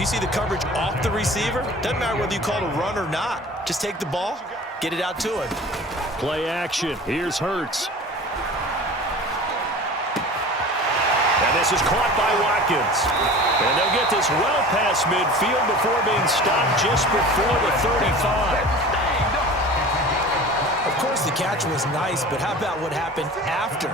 you see the coverage off the receiver, doesn't matter whether you call it a run or not. Just take the ball, get it out to him. Play action. Here's Hurts. And this is caught by Watkins. And they'll get this well past midfield before being stopped just before the 35. Of course, the catch was nice, but how about what happened after?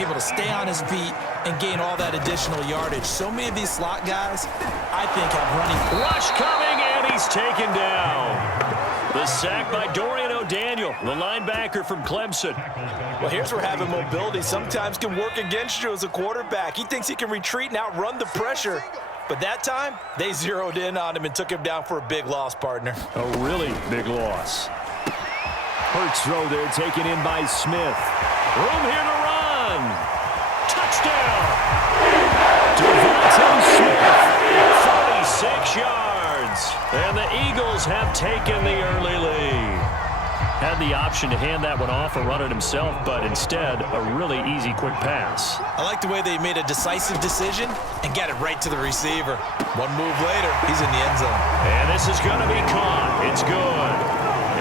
Able to stay on his feet and gain all that additional yardage. So many of these slot guys, I think, have running. Rush coming, and he's taken down. The sack by Dorian O'Daniel, the linebacker from Clemson. Well, here's where having mobility sometimes can work against you as a quarterback. He thinks he can retreat and outrun the pressure. But that time, they zeroed in on him and took him down for a big loss, partner. A really big loss. Hurts throw there, taken in by Smith. Room here to run. Touchdown. Devontae Smith, 46 yards. And the Eagles have taken the early lead. Had the option to hand that one off or run it himself, but instead, a really easy, quick pass. I like the way they made a decisive decision and got it right to the receiver. One move later, he's in the end zone. And this is going to be caught. It's good.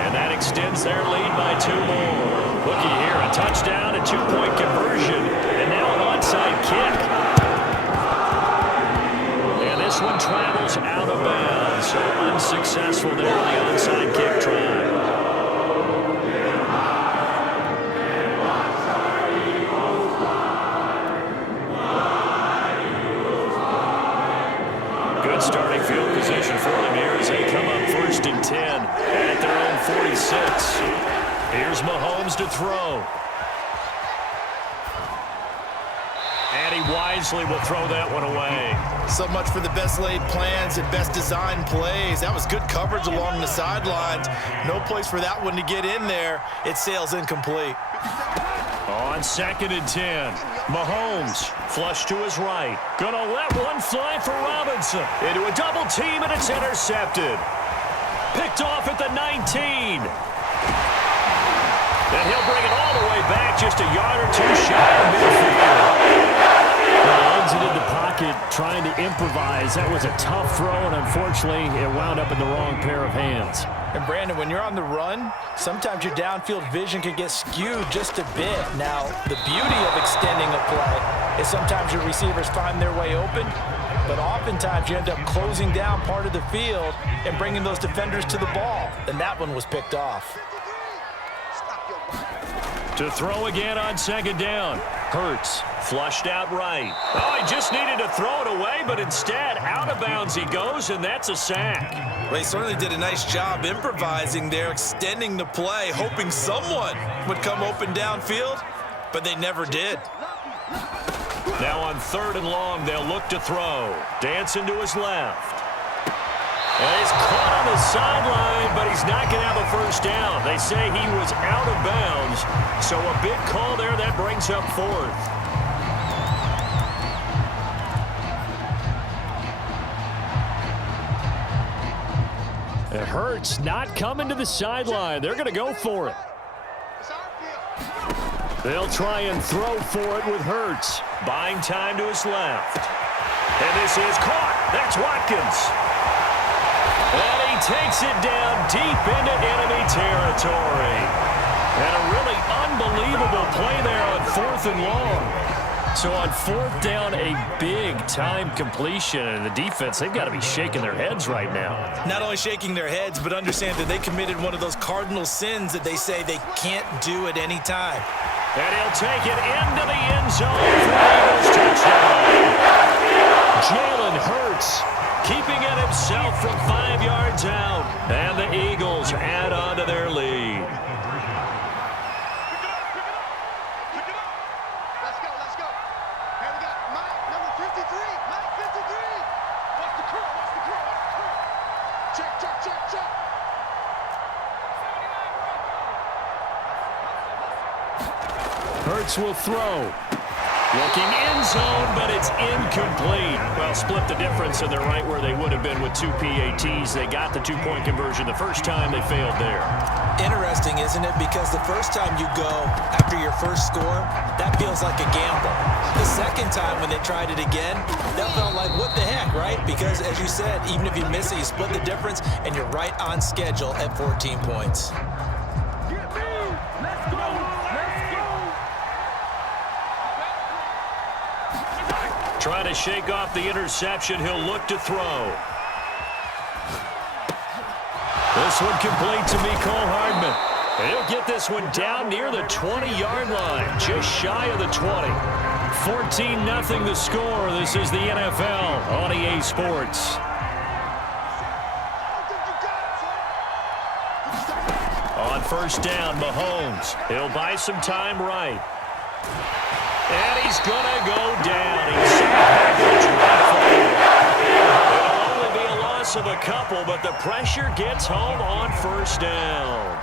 And that extends their lead by 2 more. Looky here, a touchdown, a 2-point conversion, and now an onside kick. And this one travels out of bounds, so unsuccessful there on the onside kick try. Good starting field position for them here as they come up 1st and 10 at their own 46. Here's Mahomes to throw. And he wisely will throw that one away. So much for the best laid plans and best designed plays. That was good coverage along the sidelines. No place for that one to get in there. It sails incomplete. On 2nd and 10, Mahomes flush to his right. Gonna let one fly for Robinson. Into a double team, and it's intercepted. Picked off at the 19. And he'll bring it all the way back, just a yard or 2 shy of midfield. Exited the pocket, trying to improvise. That was a tough throw, and unfortunately, it wound up in the wrong pair of hands. And Brandon, when you're on the run, sometimes your downfield vision can get skewed just a bit. Now, the beauty of extending a play is sometimes your receivers find their way open, but oftentimes you end up closing down part of the field and bringing those defenders to the ball. And that one was picked off. To throw again on 2nd down. Hurts flushed out right. Oh, he just needed to throw it away, but instead out of bounds he goes, and that's a sack. Well, he certainly did a nice job improvising there, extending the play, hoping someone would come open downfield, but they never did. Now on 3rd and long, they'll look to throw. Dancing to his left. And he's caught on the sideline, but he's not going to have a 1st down. They say he was out of bounds, so a big call there that brings up 4th. It hurts not coming to the sideline. They're going to go for it. They'll try and throw for it with Hurts. Buying time to his left. And this is caught. That's Watkins. And he takes it down deep into enemy territory. And a really unbelievable play there on 4th and long. So on 4th down, a big-time completion. And the defense, they've got to be shaking their heads right now. Not only shaking their heads, but understand that they committed one of those cardinal sins that they say they can't do at any time. And he'll take it into the end zone for the Eagles touchdown. Jalen Hurts keeping it himself from 5 yards out. And the Eagles add on to their lead. Hurts will throw. Looking in zone, but it's incomplete. Well, split the difference, and they're right where they would have been with 2 PATs. They got the two-point conversion the first time. They failed there. Interesting, isn't it? Because the first time you go after your first score, that feels like a gamble. The second time when they tried it again, that felt like, what the heck, right? Because, as you said, even if you miss it, you split the difference, and you're right on schedule at 14 points. Trying to shake off the interception. He'll look to throw. This one complete to Mecole Hardman. And he'll get this one down near the 20-yard line, just shy of the 20. 14-0 the score. This is the NFL on EA Sports. On first down, Mahomes. He'll buy some time right. And he's going to go down. He's it'll only be a loss of a couple, but the pressure gets home on first down.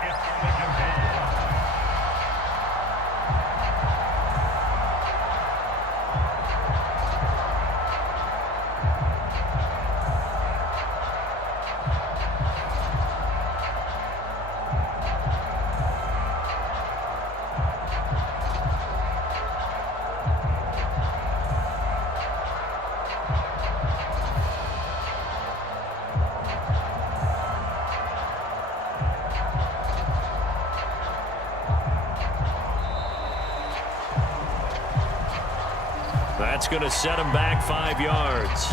That's going to set him back 5 yards.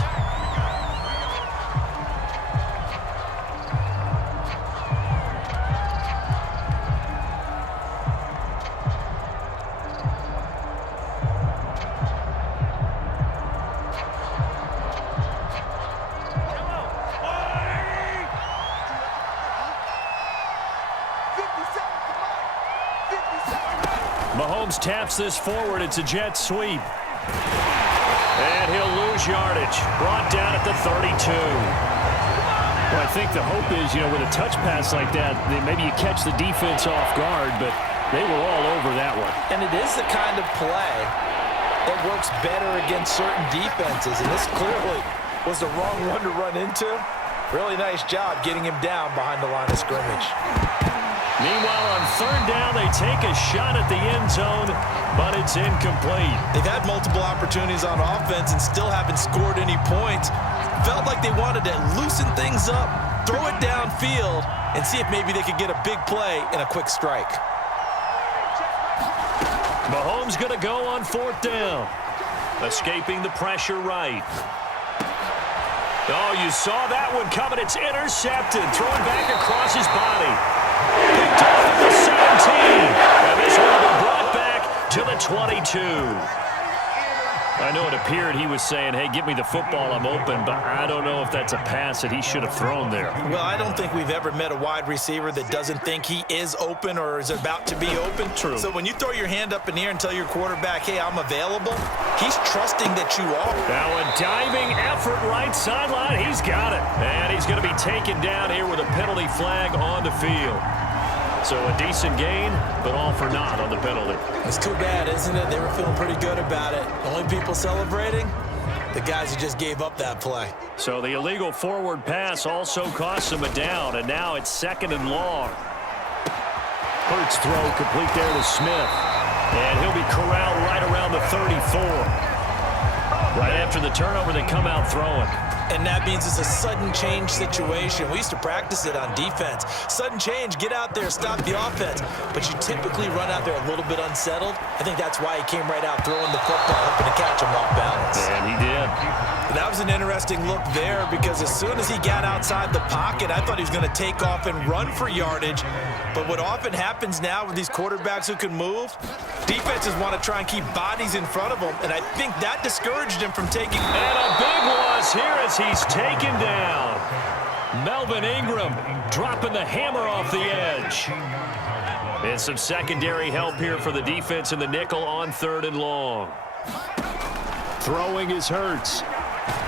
Mahomes taps this forward. It's a jet sweep. And he'll lose yardage. Brought down at the 32. Well, I think the hope is, with a touch pass like that, maybe you catch the defense off guard, but they were all over that one. And it is the kind of play that works better against certain defenses, and this clearly was the wrong one to run into. Really nice job getting him down behind the line of scrimmage. Meanwhile, on third down, they take a shot at the end zone, but it's incomplete. They've had multiple opportunities on offense and still haven't scored any points. Felt like they wanted to loosen things up, throw it downfield, and see if maybe they could get a big play and a quick strike. Mahomes going to go on fourth down. Escaping the pressure right. Oh, you saw that one coming. It's intercepted. Thrown back across his body. Picked off at the 17. And this one will be brought back to the 22. I know it appeared he was saying, hey, give me the football, I'm open, but I don't know if that's a pass that he should have thrown there. Well, I don't think we've ever met a wide receiver that doesn't think he is open or is about to be open. True. So when you throw your hand up in the air and tell your quarterback, hey, I'm available, he's trusting that you are. Now a diving effort right sideline. He's got it. And he's going to be taken down here with a penalty flag on the field. So a decent gain, but all for naught on the penalty. It's too bad, isn't it? They were feeling pretty good about it. The only people celebrating, the guys who just gave up that play. So the illegal forward pass also costs him a down, and now it's second and long. Hurts throw complete there to Smith. And he'll be corralled right around the 34. Right after the turnover, they come out throwing. And that means it's a sudden change situation. We used to practice it on defense. Sudden change, get out there, stop the offense. But you typically run out there a little bit unsettled. I think that's why he came right out throwing the football, hoping to catch him off balance. And he did. That was an interesting look there because as soon as he got outside the pocket, I thought he was going to take off and run for yardage. But what often happens now with these quarterbacks who can move, defenses want to try and keep bodies in front of them, and I think that discouraged him from taking. And a big loss here as he's taken down. Melvin Ingram dropping the hammer off the edge. And some secondary help here for the defense in the nickel on third and long. Throwing is Hurts.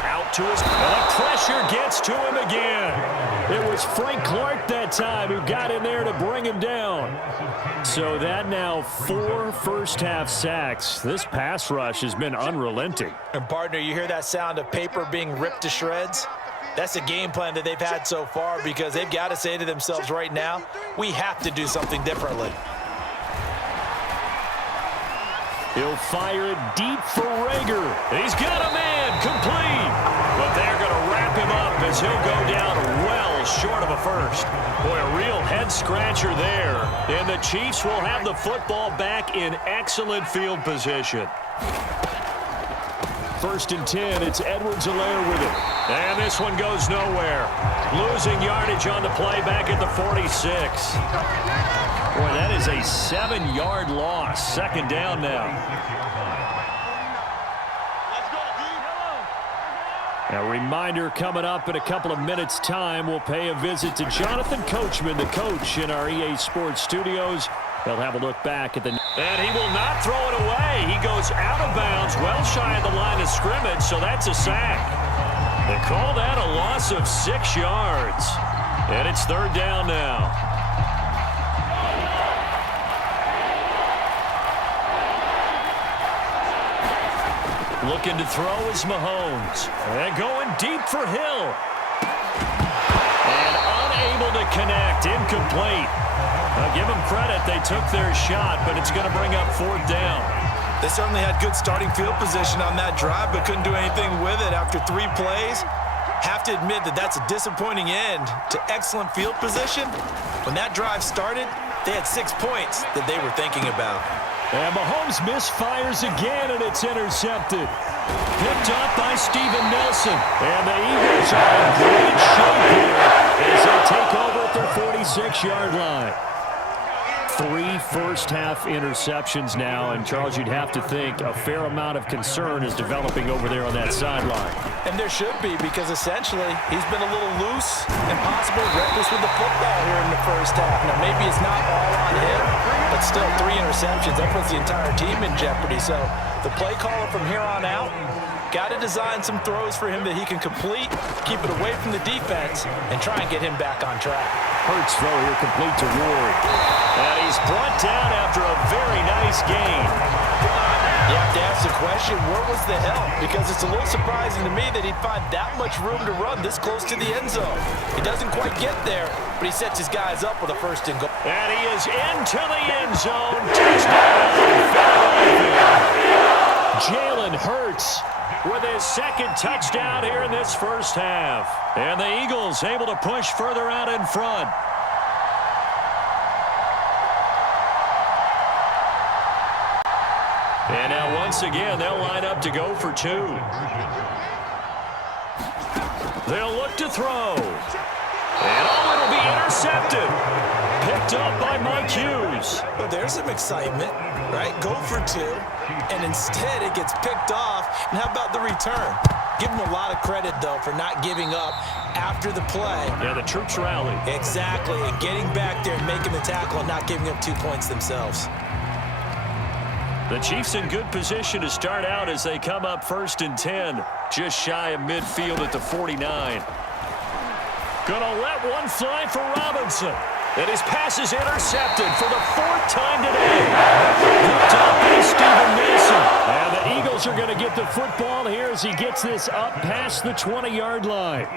Out to his... And the pressure gets to him again. It was Frank Clark that time who got in there to bring him down. So that now 4 first-half sacks. This pass rush has been unrelenting. And, partner, you hear that sound of paper being ripped to shreds? That's the game plan that they've had so far because they've got to say to themselves right now, we have to do something differently. He'll fire it deep for Rager. He's got a man complete. But they're going to wrap him up as he'll go down well short of a first. Boy, a real head-scratcher there. And the Chiefs will have the football back in excellent field position. 1st and 10, it's Edwards-Helaire with it. And this one goes nowhere. Losing yardage on the play back at the 46. Boy, that is a 7-yard loss. 2nd down now. A reminder coming up in a couple of minutes' time. We'll pay a visit to Jonathan Coachman, the coach in our EA Sports studios. They'll have a look back at the... And he will not throw it away. He goes out of bounds, well shy of the line of scrimmage, so that's a sack. They call that a loss of 6 yards. And it's 3rd down now. Looking to throw is Mahomes. And going deep for Hill. And unable to connect. Incomplete. I'll give them credit. They took their shot, but it's going to bring up 4th down. They certainly had good starting field position on that drive, but couldn't do anything with it after 3 plays. Have to admit that that's a disappointing end to excellent field position. When that drive started, they had 6 points that they were thinking about. And Mahomes misfires again, and it's intercepted. Picked up by Steven Nelson. And the Eagles are in great shape here as they take over at their 46-yard line. 3 first-half interceptions now, and Charles, you'd have to think a fair amount of concern is developing over there on that sideline. And there should be, because essentially he's been a little loose and possibly reckless with the football here in the first half. Now, maybe it's not all on him, but still 3 interceptions. That puts the entire team in jeopardy. So the play caller from here on out got to design some throws for him that he can complete, keep it away from the defense, and try and get him back on track. Hurts throw here complete to Ward. And he's brought down after a very nice gain. You have to ask the question, where was the help? Because it's a little surprising to me that he'd find that much room to run this close to the end zone. He doesn't quite get there, but he sets his guys up with a 1st and goal. And he is into the end zone. Touchdown. Jalen Hurts with his 2nd touchdown here in this first half. And the Eagles able to push further out in front. And now once again, they'll line up to go for 2. They'll look to throw. And it'll be intercepted. Picked up by Mike Hughes. Well, there's some excitement, right? Go for 2, and instead it gets picked off. And how about the return? Give him a lot of credit, though, for not giving up after the play. Yeah, the troops rallied. Exactly, and getting back there and making the tackle and not giving up 2 points themselves. The Chiefs in good position to start out as they come up 1st and 10, just shy of midfield at the 49. Gonna let one fly for Robinson. And his pass is intercepted for the 4th time today. Picked up by Steven Nelson. And the Eagles are going to get the football here as he gets this up past the 20-yard line.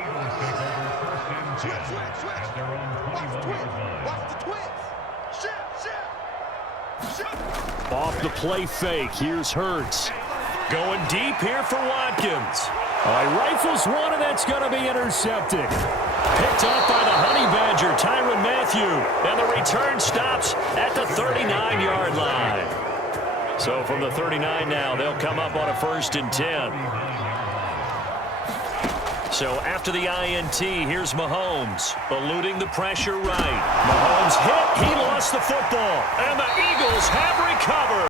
Off the play fake, here's Hurts. Going deep here for Watkins. Rifles one, and that's going to be intercepted. Picked up by the Honey Badger, Tyrann Mathieu. And the return stops at the 39-yard line. So from the 39 now, they'll come up on a 1st and 10. So after the INT, here's Mahomes, eluding the pressure right. Mahomes hit, he lost the football, and the Eagles have recovered.